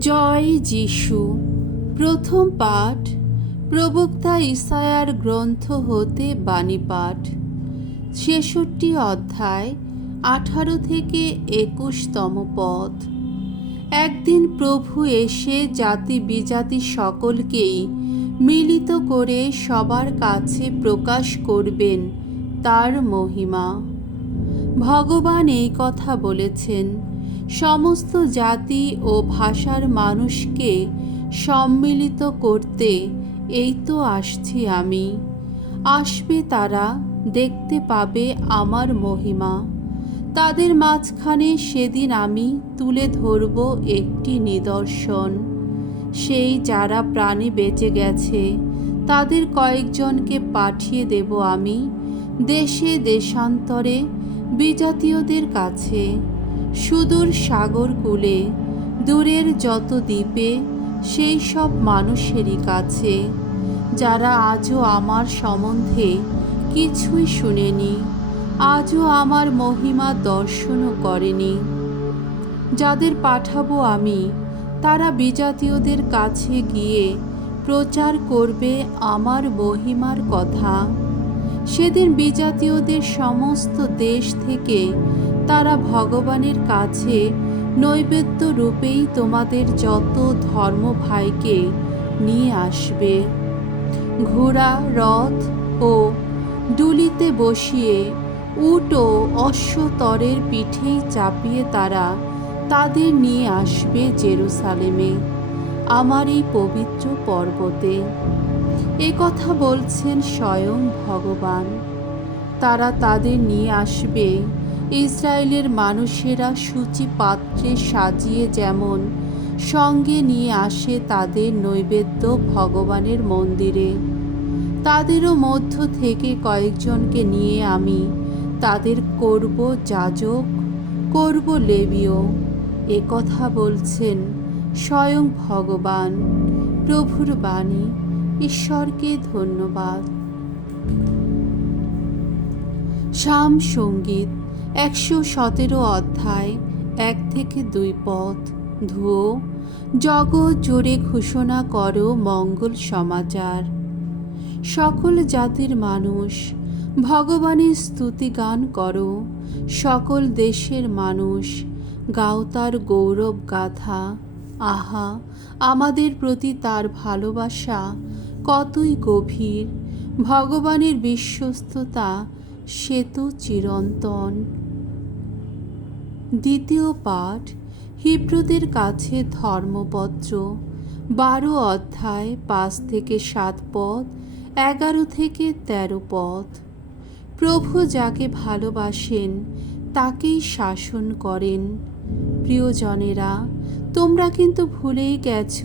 জয় যিশু। প্রথম পাঠ প্রবক্তা ইসায়ার গ্রন্থ হতে বাণী পাঠ। ৬৬ অধ্যায় ১৮ থেকে ২১তম পদ। একদিন প্রভু এসে জাতি বিজাতি সকলকেই মিলিত করে সবার কাছে প্রকাশ করবেন তার মহিমা। ভগবান এই কথা বলেছেন, সমস্ত জাতি ও ভাষার মানুষকে সম্মিলিত করতে এই তো আসছি আমি। আসবে তারা, দেখতে পাবে আমার মহিমা। তাদের মাঝখানে সেদিন আমি তুলে ধরব একটি নিদর্শন। সেই যারা প্রাণে বেঁচে গেছে তাদের কয়েকজনকে পাঠিয়ে দেব আমি দেশে দেশান্তরে, বিজাতীয়দের কাছে, সুদূর সাগর কূলে, দূরের যত দ্বীপে, সেই সব মানুষেরই কাছে যারা আজও আমার সম্বন্ধে কিছুই শুনেনি, আজও আমার মহিমা দর্শনও করেনি। যাদের পাঠাবো আমি, তারা বিজাতীয়দের কাছে গিয়ে প্রচার করবে আমার মহিমার কথা। সেদিন বিজাতীয়দের সমস্ত দেশ থেকে তারা ভগবানের কাছে নৈবেদ্য রূপেই তোমাদের যত ধর্ম ভাইকে নিয়ে আসবে। ঘোড়া, রথ ও ডুলিতে বসিয়ে, উট ও অশ্বতরের পিঠেই চাপিয়ে তারা তাদের নিয়ে আসবে জেরুসালেমে, আমার এই পবিত্র পর্বতে। এ কথা বলছেন স্বয়ং ভগবান। তারা তাদের নিয়ে আসবে ইসরায়েলের মানুষেরা সূচি পাত্রে সাজিয়ে যেমন সঙ্গে নিয়ে আসে তাদের নৈবেদ্য ভগবানের মন্দিরে। তাদেরও মধ্য থেকে কয়েকজনকে নিয়ে আমি তাদের করব যাজক, করব লেবীয়। এ কথা বলছেন স্বয়ং ভগবান। প্রভুর বাণী। ঈশ্বরকে ধন্যবাদ। সাম সঙ্গীত ১১৭ অধ্যায় ১ থেকে ২ পদ। ধুয়ো, জগৎ জোরে ঘোষণা করো মঙ্গল সমাচার। সকল জাতির মানুষ, ভগবানের স্তুতি গান করো। সকল দেশের মানুষ, গাও তার গৌরব গাথা। আহা, আমাদের প্রতি তার ভালোবাসা কতই গভীর! ভগবানের বিশ্বস্ততা সে তো চিরন্তন। দ্বিতীয় পাঠ হিব্রুদের কাছে ধর্মপত্র ১২ অধ্যায় ৫ থেকে ৭ পদ, ১১ থেকে ১৩ পদ। প্রভু যাকে ভালোবাসেন তাকেই শাসন করেন। প্রিয়জনেরা, তোমরা কিন্তু ভুলেই গেছ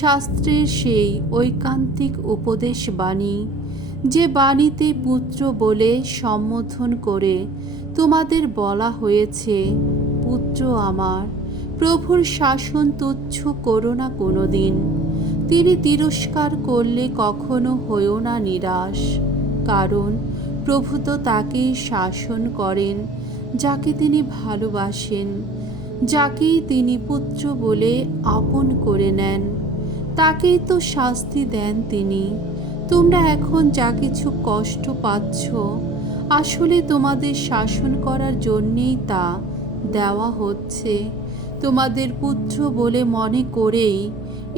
শাস্ত্রের সেই ঐকান্তিক উপদেশ বাণী, যে বাণীতে পুত্র বলে সম্বোধন করে তোমাদের বলা হয়েছে, পুত্র আমার। প্রভুর শাসন তুচ্ছ করো না কোনো দিন। তিনি তিরস্কার করলে কখনো হইও না নিরাশ, কারণ প্রভু তো তাকেই শাসন করেন যাকে তিনি ভালোবাসেন, যাকেই তিনি পুত্র বলে আপন করে নেন, তাকেই তো শাস্তি দেন তিনি। তোমরা এখন যা কিছু কষ্ট পাচ্ছ, আসলে তোমাদের শাসন করার জন্যেই তা দেওয়া হচ্ছে। তোমাদের পুত্র বলে মনে করেই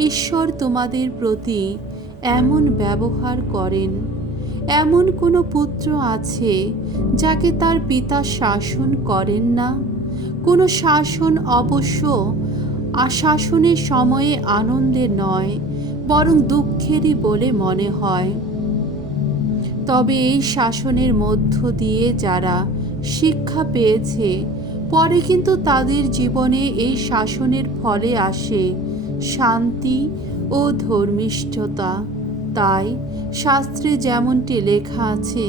ঈশ্বর তোমাদের প্রতি এমন ব্যবহার করেন। এমন কোনো পুত্র আছে যাকে তার পিতা শাসন করেন না? কোনো শাসন অবশ্য শাসনের সময়ে আনন্দের নয়, বরং দুঃখেরই বলে মনে হয়। তবে এই শাসনের মধ্য দিয়ে যারা শিক্ষা পেয়েছে, পরে কিন্তু তাদের জীবনে এই শাসনের ফলে আসে শান্তি ও ধর্মিষ্ঠতা। তাই শাস্ত্রে যেমনটি লেখা আছে,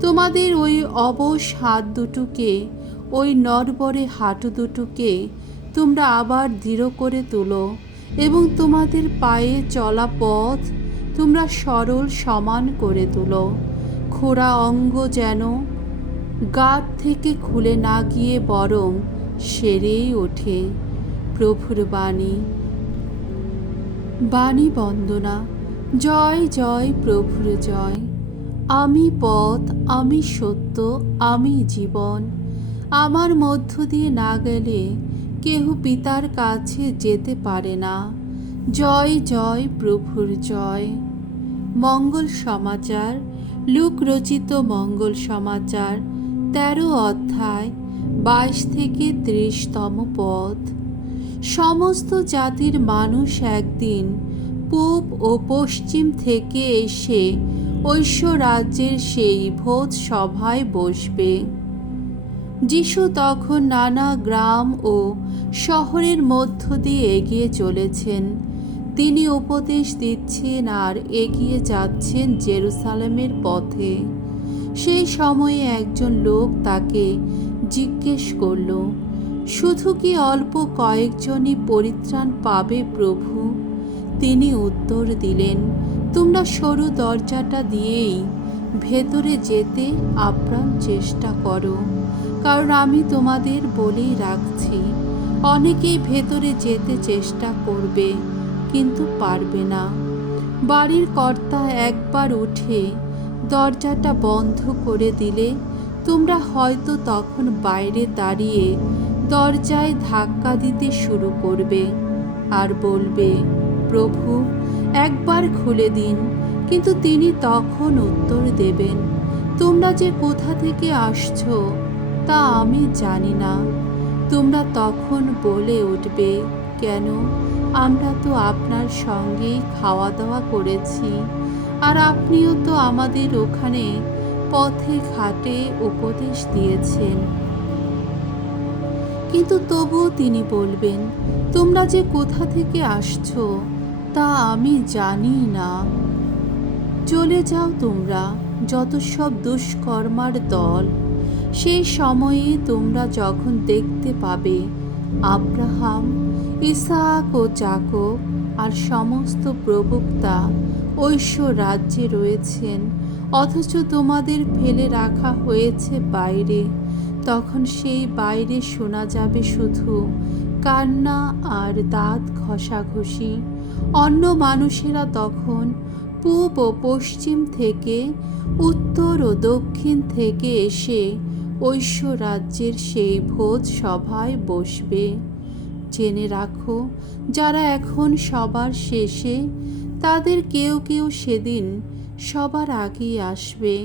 তোমাদের ওই অবশ হাত দুটোকে, ওই নড়বড়ে হাঁটু দুটোকে তোমরা আবার দৃঢ় করে তোলো, এবং তোমাদের পায়ে চলা পথ তোমরা সরল সমান করে তোলো। খোড়া অঙ্গ যেন গাঁট থেকে খুলে না গিয়ে বরং সেরেই ওঠে। প্রভুর বাণী। বাণী বন্দনা। জয় জয় প্রভুর জয়। আমি পথ, আমি সত্য, আমি জীবন। আমার মধ্য দিয়ে না গেলে কেহ পিতার কাছে যেতে পারে না। জয় জয় প্রভুর জয়। মঙ্গল সমাচার, লুক রচিত মঙ্গল সমাচার 13 অধ্যায় 22 থেকে 30তম পদ। সমস্ত জাতির মানুষ একদিন পূব ও পশ্চিম থেকে এসে ঐশ্বরাজ্যের সেই ভোজ সভায় বসবে। যিশু তখন নানা গ্রাম ও শহরের মধ্য দিয়ে এগিয়ে চলেছেন। তিনি উপদেশ দিচ্ছেন আর এগিয়ে যাচ্ছেন জেরুসালেমের পথে। সেই সময়ে একজন লোক তাকে জিজ্ঞেস করল, শুধু কি অল্প কয়েকজনই পরিত্রাণ পাবে প্রভু? তিনি উত্তর দিলেন, তোমরা সরু দরজাটা দিয়েই ভেতরে যেতে আপ্রাণ চেষ্টা করো, কারণ আমি তোমাদের বলেই রাখছি, অনেকেই ভেতরে যেতে চেষ্টা করবে কিন্তু পারবে না। বাড়ির কর্তা একবার উঠে দরজাটা বন্ধ করে দিলে তোমরা হয়তো তখন বাইরে দাঁড়িয়ে দরজায় ধাক্কা দিতে শুরু করবে আর বলবে, প্রভু একবার খুলে দিন। কিন্তু তিনি তখন উত্তর দেবেন, তোমরা যে কোথা থেকে আসছো তা আমি জানি না। তোমরা তখন বলে উঠবে, কেন? আমরা তো আপনার সঙ্গেই খাওয়া দাওয়া করেছি, আর আপনিও তো আমাদের ওখানে পথে ঘাটে উপদেশ দিয়েছেন। কিন্তু তবুও তিনি বলবেন, তোমরা যে কোথা থেকে আসছো তা আমি জানি না। চলে যাও তোমরা যত সব দুষ্কর্মার দল। সেই সময়ে তোমরা যখন দেখতে পাবে আব্রাহাম, ইসাক ও যাকব আর সমস্ত প্রবক্তা ঐশ্বরাজ্যে রয়েছেন, অথচ তোমাদের ফেলে রাখা হয়েছে বাইরে, তখন সেই বাইরে শোনা যাবে শুধু কান্না আর দাঁত ঘষাঘষি। অন্য মানুষেরা তখন পূব ও পশ্চিম থেকে, উত্তর ও দক্ষিণ থেকে এসে ঐশ্বরাজ্যের সেই ভোজ সভায় বসবে। জেনে রাখো, যারা এখন সবার শেষে, তাদের কেউ কেউ সেদিন সবার আগেই আসবে,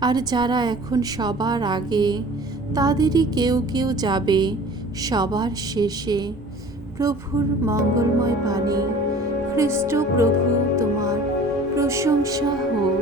আর যারা এখন সবার আগে, তাদেরই কেউ কেউ যাবে সবার শেষে। প্রভুর মঙ্গলময় বাণী। খ্রিস্ট প্রভু তোমার প্রশংসা হোক।